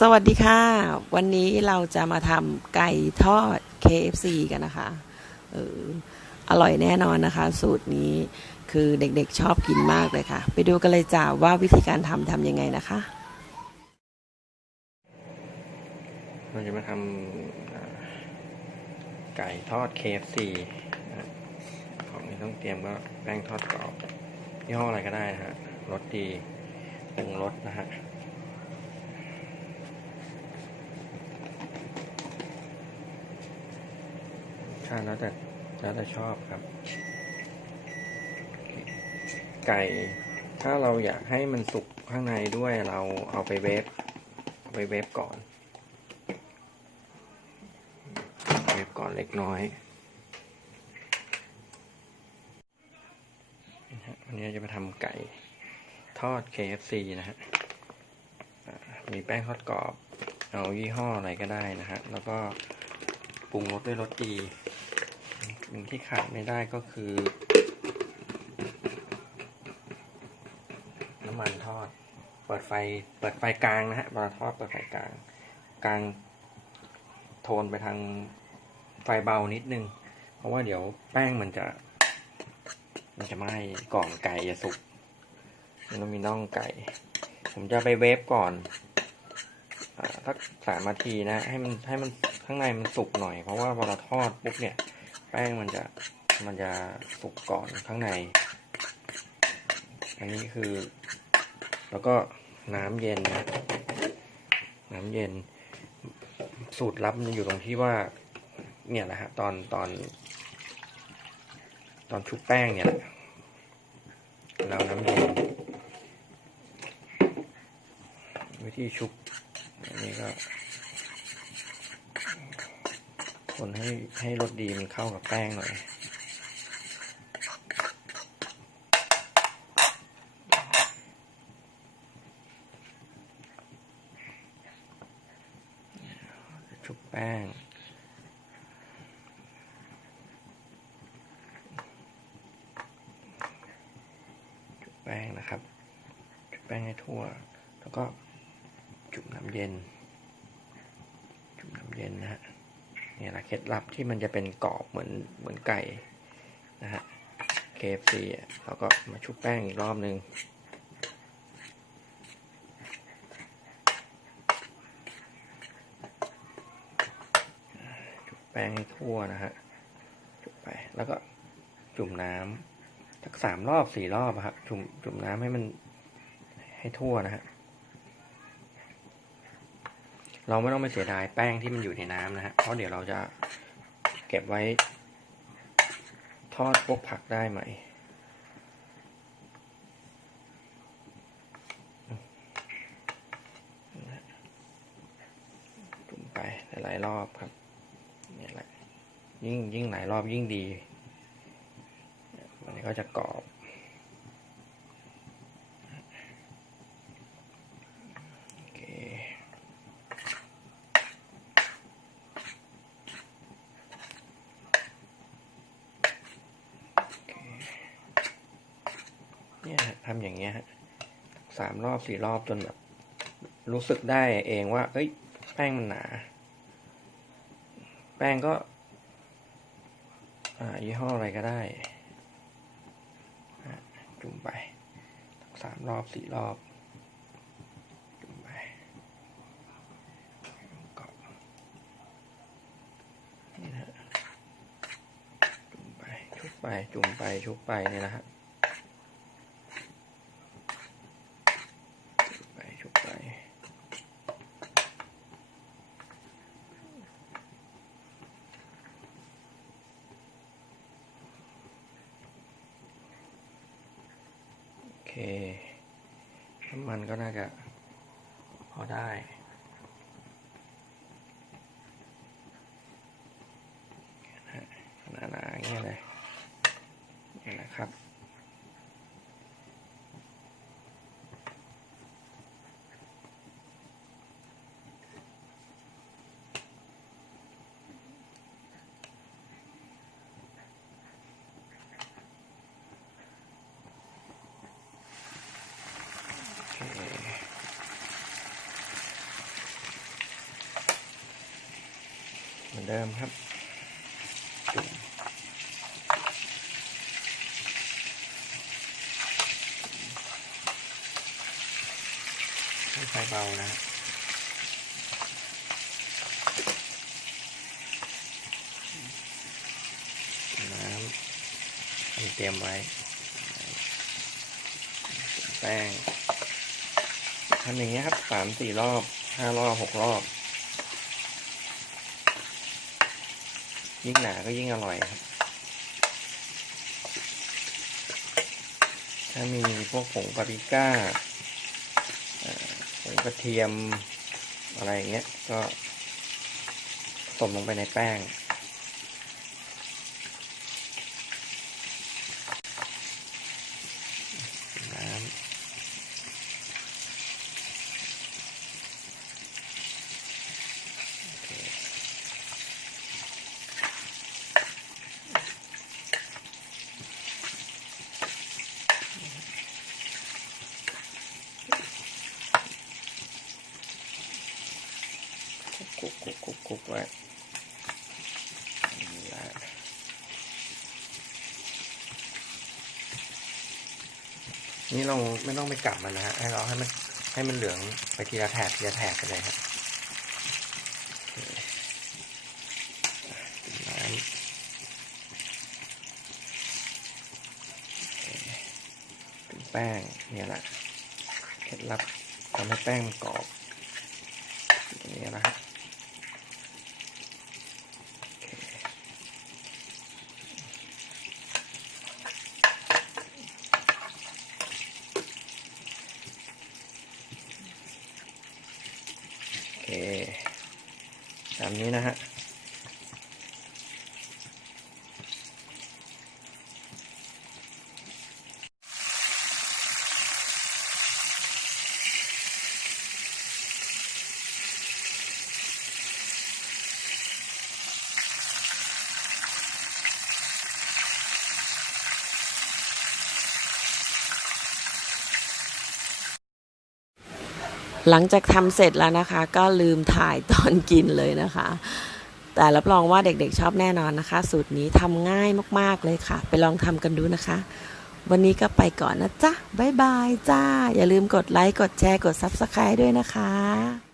สวัสดีค่ะ วันนี้เราจะมาทำไก่ทอด KFC กันนะคะเอออร่อยแน่นอนนะคะ สูตรนี้คือเด็กๆชอบกินมากเลยค่ะ ไปดูกันเลยจ้าว่าวิธีการทำทำยังไงนะคะ เราจะมาทำไก่ทอด KFC ของที่ต้องเตรียมก็แป้งทอดกรอบยี่ห้ออะไรก็ได้นะฮะรสดีปรุงรสนะฮะชาติแล้วแต่แล้วแต่ชอบครับ ไก่ถ้าเราอยากให้มันสุกข้างในด้วยเราเอาไปเวฟเอาไปเวฟก่อน เวฟก่อนเล็กน้อยนะฮะวันนี้จะมาทำไก่ทอด KFC นะฮะ มีแป้งทอดกรอบ เอายี่ห้ออะไรก็ได้นะฮะ แล้วก็ปรุงรสด้วยรสดี สิ่งที่ขาดไม่ได้ก็คือ น้ำมันทอด เปิดไฟ เปิดไฟกลางนะฮะเวลาทอดเปิดไฟกลาง กลางโทนไปทางไฟเบานิดนึง เพราะว่าเดี๋ยวแป้งมันจะ มันจะไหม้ก่อนไก่จะสุกมันต้องมีน่องไก่ ผมจะไปเวฟก่อนสักสามนาทีนะ ให้มันให้มันข้างในมันสุกหน่อย เพราะว่าเวลาทอดปุ๊บเนี่ย แป้งมันจะมันจะสุกก่อนข้างใน อันนี้คือ แล้วก็น้ำเย็นนะน้ำเย็น สูตรลับมันอยู่ตรงที่ว่า เนี่ยแหละฮะตอนตอน ตอนชุบแป้งเนี่ยแหละเราน้ำเย็นวิธีชุบอันนี้ก็ คนให้ให้รสดีมันเข้ากับแป้งหน่อยชุบแป้งชุบแป้งนะครับ ชุบแป้งให้ทั่ว แล้วก็จุ่มน้ำเย็น จุ่มน้ำเย็นนะฮะ นี่ยแหละเคล็ดลับที่มันจะเป็นกรอบเหมือนเหมือนไก่นะฮะ KFC อะแล้วก็มาชุบแป้งอีกรอบนึงจุ่มแป้งให้ทั่วนะฮะจุ่มไปแล้วก็จุ่มน้ำสักสามรอบสี่รอบอะครับจุ่มจุ่มน้ำให้มันให้ทั่วนะฮะ เราไม่ต้องไปเสียดายแป้งที่มันอยู่ในน้ำนะฮะ เพราะเดี๋ยวเราจะเก็บไว้ ทอดพวกผักได้ใหม่จุ่มไปหลายรอบครับนี่แหละยิ่งยิ่งหลายรอบยิ่งดี มันก็จะกรอบโอเคโอเค เนี่ยทำอย่างเงี้ยฮะสามรอบสี่รอบจนแบบ รู้สึกได้เองว่า เอ้ย แป้งมันหนา แป้งก็ อ่า ยี่ห้ออะไรก็ได้ จุ่มไปสามรอบสี่รอบจุ่มไปจุ่มไปชุบไปจุ่มไปชุบไปเนี่ยนะฮะชุบไป ชุบไป โอเค น้ำมันก็น่าจะพอได้ หนาๆอย่างนี้เลยนี่นะครับ โอเค เหมือนเดิมครับให้ไฟเบานะน้ำที่เตรียมไว้ แป้งทำอย่างเงี้ยครับสามสี่รอบห้ารอบหกรอบ ยิ่งหนาก็ยิ่งอร่อยครับ ถ้ามีพวกผงปาปริก้าผงกระเทียมอะไรอย่างเงี้ย ก็ผสมลงไปในแป้ง น้ำ คลุกคลุกคลุกคลุกคลุก ไว้นี่เราไม่ต้องไปกลับมันนะฮะให้เราให้มันให้มันเหลืองไปทีละแถบทีละแถบไปเลยครับน้ำเคจุ่มแป้งเนี่ยแหละเคล็ดลับทำให้แป้งมันกรอบ อย่างนี้นะครับโอเคโอเค ตามนี้นะฮะ หลังจากทำเสร็จแล้วนะคะ ก็ลืมถ่ายตอนกินเลยนะคะ แต่รับรองว่าเด็กๆชอบแน่นอนนะคะ สูตรนี้ทำง่ายมากๆเลยค่ะ ไปลองทำกันดูนะคะ วันนี้ก็ไปก่อนนะจ๊ะ บ๊ายบายจ้า อย่าลืมกดไลค์ กดแชร์ กด Subscribe ด้วยนะคะ